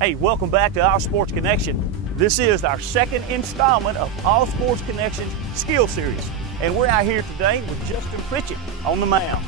Hey, welcome back to Our Sports Connection. This is our second installment of All Sports Connection's Skill Series. And we're out here today with Justin Pritchett on the mound.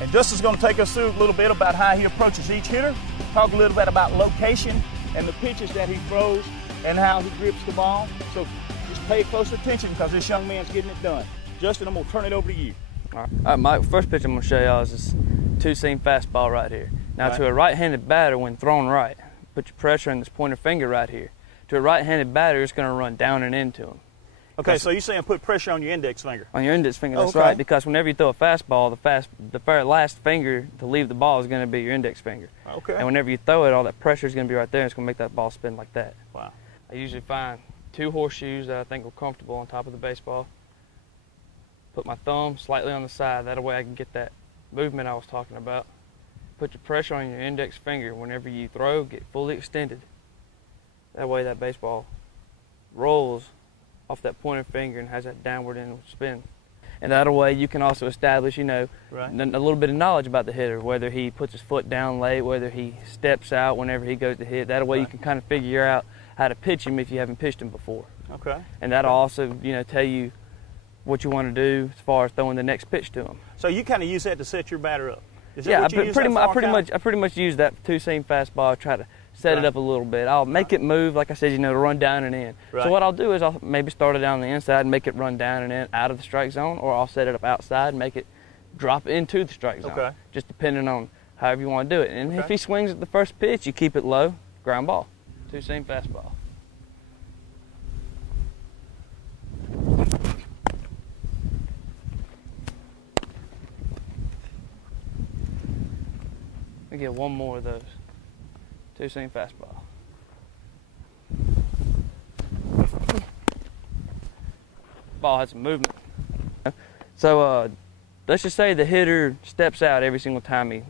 And Justin's going to take us through a little bit about how he approaches each hitter, talk a little bit about location and the pitches that he throws and how he grips the ball. So just pay close attention because this young man's getting it done. Justin, I'm going to turn it over to you. All right, Mike, first pitch I'm going to show y'all is this two-seam fastball right here. Now, to a right-handed batter, when thrown right, put your pressure on this pointer finger right here. To a right-handed batter, it's going to run down and into him. Okay, so you're saying put pressure on your index finger? On your index finger, that's right, because whenever you throw a fastball, the very last finger to leave the ball is going to be your index finger. Okay. And whenever you throw it, all that pressure is going to be right there, and it's going to make that ball spin like that. Wow. I usually find two horseshoes that I think are comfortable on top of the baseball. Put my thumb slightly on the side, that way I can get that movement I was talking about. Put your pressure on your index finger whenever you throw, get fully extended. That way that baseball rolls off that pointer finger and has that downward inward spin. And that way you can also establish, a little bit of knowledge about the hitter, whether he puts his foot down late, whether he steps out whenever he goes to hit. That way you can kind of figure out how to pitch him if you haven't pitched him before. Okay. And that'll also, tell you what you want to do as far as throwing the next pitch to him. So you kind of use that to set your batter up? Is that Yeah, what you use I pretty much use that two-seam fastball. I try to set it up a little bit. I'll make it move, like I said, to run down and in. Right. So what I'll do is I'll maybe start it down the inside and make it run down and in out of the strike zone, or I'll set it up outside and make it drop into the strike zone. Okay. Just depending on however you want to do it. And if he swings at the first pitch, you keep it low, ground ball. Two-seam fastball. Let me get one more of those. Two-seam fastball. Ball has some movement. So let's just say the hitter steps out every single time he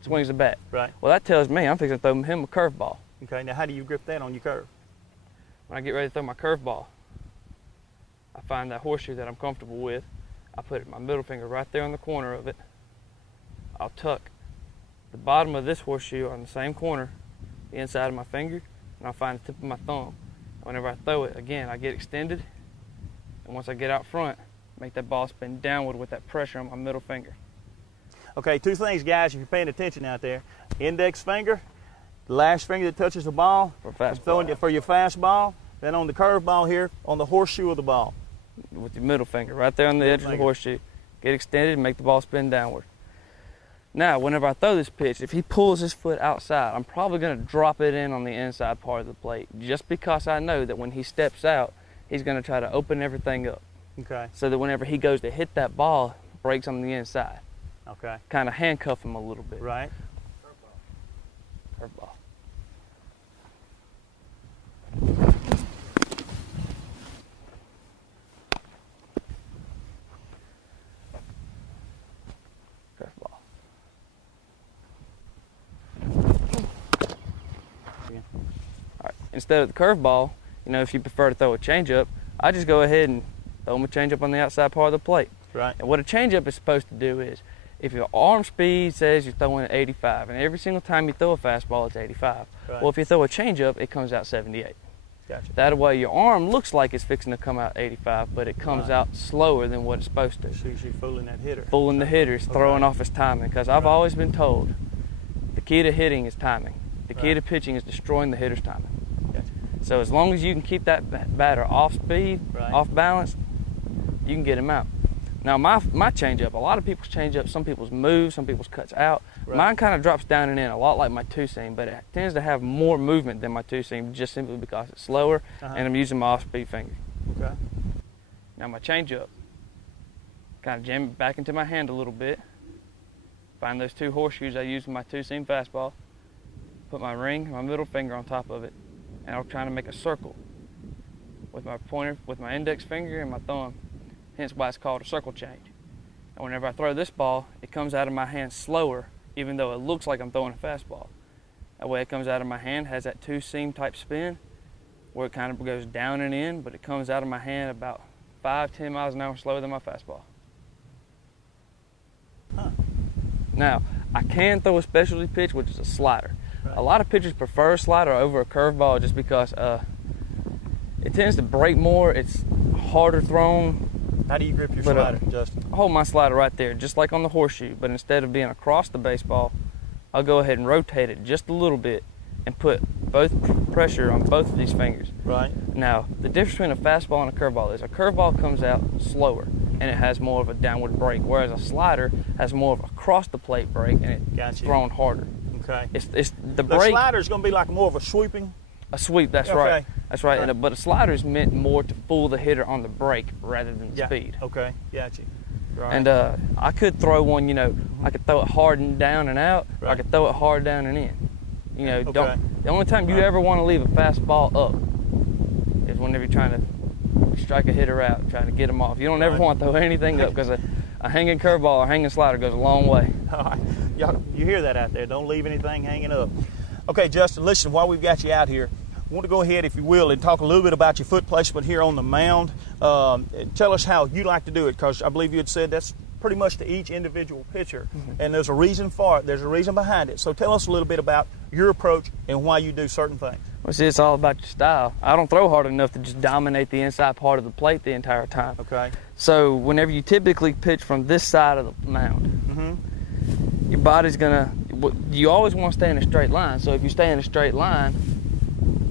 swings the bat. Right. Well, that tells me I'm fixing to throw him a curveball. Okay, now how do you grip that on your curve? When I get ready to throw my curveball, I find that horseshoe that I'm comfortable with. I put my middle finger right there on the corner of it. I'll tuck the bottom of this horseshoe on the same corner, the inside of my finger, and I'll find the tip of my thumb. Whenever I throw it, again, I get extended, and once I get out front, make that ball spin downward with that pressure on my middle finger. Okay, two things, guys, if you're paying attention out there. Index finger, the last finger that touches the ball, for your fastball, then on the curveball here, on the horseshoe of the ball. With your middle finger, right there on the edge of the horseshoe. Get extended and make the ball spin downward. Now, whenever I throw this pitch, if he pulls his foot outside, I'm probably going to drop it in on the inside part of the plate, just because I know that when he steps out, he's going to try to open everything up. Okay. So that whenever he goes to hit that ball, it breaks on the inside. Okay. Kind of handcuff him a little bit. Right. Curveball. Curveball. All right. Instead of the curveball, if you prefer to throw a changeup, I just go ahead and throw him a changeup on the outside part of the plate. Right. And what a changeup is supposed to do is, if your arm speed says you're throwing at 85, and every single time you throw a fastball, it's 85. Right. Well, if you throw a changeup, it comes out 78. Gotcha. That way your arm looks like it's fixing to come out 85, but it comes out slower than what it's supposed to. So you're fooling that hitter. Fooling the hitter, it's throwing off his timing, because I've always been told the key to hitting is timing. The key to pitching is destroying the hitter's timing. Gotcha. So as long as you can keep that batter off speed, off balance, you can get him out. Now my changeup, a lot of people's changeup, some people's moves, some people's cuts out. Right. Mine kind of drops down and in, a lot like my two-seam, but it tends to have more movement than my two-seam, just simply because it's slower and I'm using my off-speed finger. Okay. Now my changeup, kind of jam it back into my hand a little bit. Find those two horseshoes I use with my two-seam fastball. Put my ring, my middle finger on top of it, and I'm trying to make a circle with my pointer, with my index finger and my thumb. Hence why it's called a circle change. And whenever I throw this ball, it comes out of my hand slower, even though it looks like I'm throwing a fastball. That way it comes out of my hand, has that two-seam type spin, where it kind of goes down and in, but it comes out of my hand about 5-10 miles an hour slower than my fastball. Now, I can throw a specialty pitch, which is a slider. Right. A lot of pitchers prefer a slider over a curveball just because it tends to break more. It's harder thrown. How do you grip your slider, Justin? I hold my slider right there, just like on the horseshoe, but instead of being across the baseball, I'll go ahead and rotate it just a little bit and put both pressure on both of these fingers. Right. Now, the difference between a fastball and a curveball is a curveball comes out slower and it has more of a downward break, whereas a slider has more of a across the plate break and it's thrown harder. Okay. It's the break. The slider is going to be like more of a sweeping. A sweep, that's right. That's right. Right. But a slider is meant more to fool the hitter on the break rather than the speed. Okay, gotcha. Right. And I could throw one, I could throw it hard and down and out, or I could throw it hard down and in. The only time you ever want to leave a fastball up is whenever you're trying to strike a hitter out, trying to get them off. You don't ever want to throw anything up because a hanging curveball or hanging slider goes a long way. All right. You hear that out there. Don't leave anything hanging up. Okay, Justin, listen, while we've got you out here, I want to go ahead, if you will, and talk a little bit about your foot placement here on the mound. Tell us how you like to do it, because I believe you had said that's pretty much to each individual pitcher, and there's a reason for it. There's a reason behind it. So tell us a little bit about your approach and why you do certain things. Well, see, it's all about your style. I don't throw hard enough to just dominate the inside part of the plate the entire time. Okay. So whenever you typically pitch from this side of the mound, your body's you always want to stay in a straight line. So if you stay in a straight line,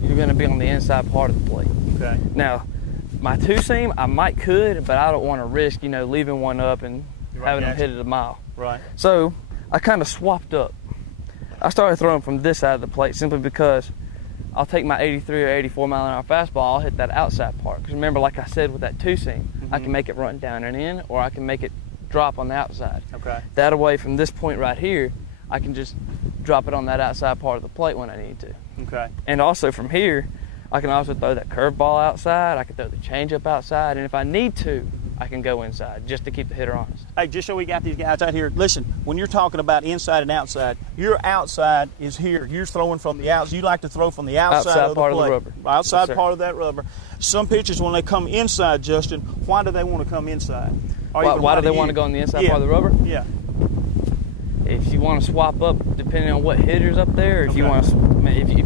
you're going to be on the inside part of the plate. Okay. Now, my two-seam, I could, but I don't want to risk, leaving one up and having them hit it a mile. Right. So I kind of swapped up. I started throwing from this side of the plate simply because I'll take my 83 or 84 mile an hour fastball, I'll hit that outside part. Because remember, like I said with that two-seam, I can make it run down and in, or I can make it drop on the outside. Okay. That way, from this point right here, I can just drop it on that outside part of the plate when I need to. Okay. And also from here, I can also throw that curveball outside, I can throw the changeup outside, and if I need to, I can go inside just to keep the hitter honest. Hey, just so we got these guys out here, listen, when you're talking about inside and outside, your outside is here. You're throwing from the outside. You like to throw from the outside of the part plate. of the rubber. Outside part of that rubber. Some pitchers, when they come inside, Justin, why do they want to come inside? Why do they want to go on the inside part of the rubber? Yeah. If you want to swap up depending on what hitter's up there, if you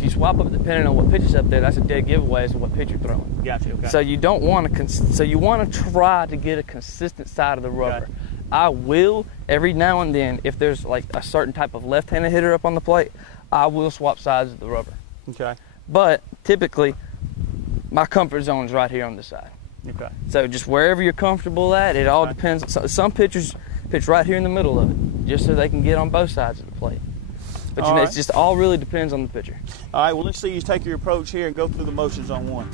swap up depending on what pitch is up there, that's a dead giveaway as to what pitch you're throwing. Gotcha. Okay. So you don't want to. So you want to try to get a consistent side of the rubber. Gotcha. I will every now and then, if there's like a certain type of left-handed hitter up on the plate, I will swap sides of the rubber. Okay. But typically, my comfort zone is right here on the side. Okay. So just wherever you're comfortable at, it all depends. Some pitchers pitch right here in the middle of it, just so they can get on both sides of the plate. But it's just all really depends on the pitcher. All right, well, let's see you take your approach here and go through the motions on one.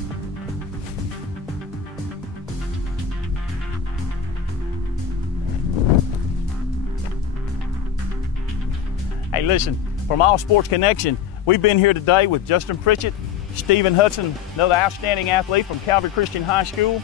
Hey, listen, from All Sports Connection, we've been here today with Justin Pritchett, Stephen Hudson, another outstanding athlete from Calvary Christian High School,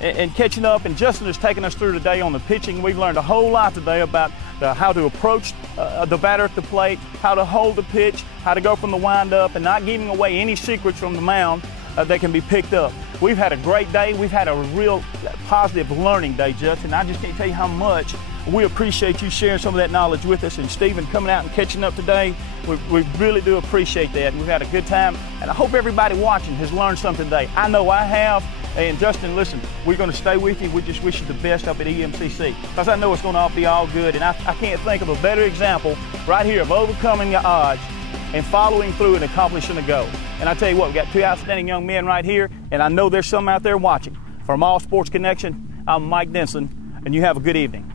and catching up, and Justin has taken us through today on the pitching. We've learned a whole lot today about how to approach the batter at the plate, how to hold the pitch, how to go from the wind-up, and not giving away any secrets from the mound that can be picked up. We've had a great day. We've had a real positive learning day, Justin. I just can't tell you how much we appreciate you sharing some of that knowledge with us, and Stephen coming out and catching up today. We really do appreciate that, and we've had a good time, and I hope everybody watching has learned something today. I know I have. And Justin, listen, we're going to stay with you. We just wish you the best up at EMCC, because I know it's going to be all good. And I can't think of a better example right here of overcoming the odds and following through and accomplishing a goal. And I tell you what, we've got two outstanding young men right here, and I know there's some out there watching. From All Sports Connection, I'm Mike Denson, and you have a good evening.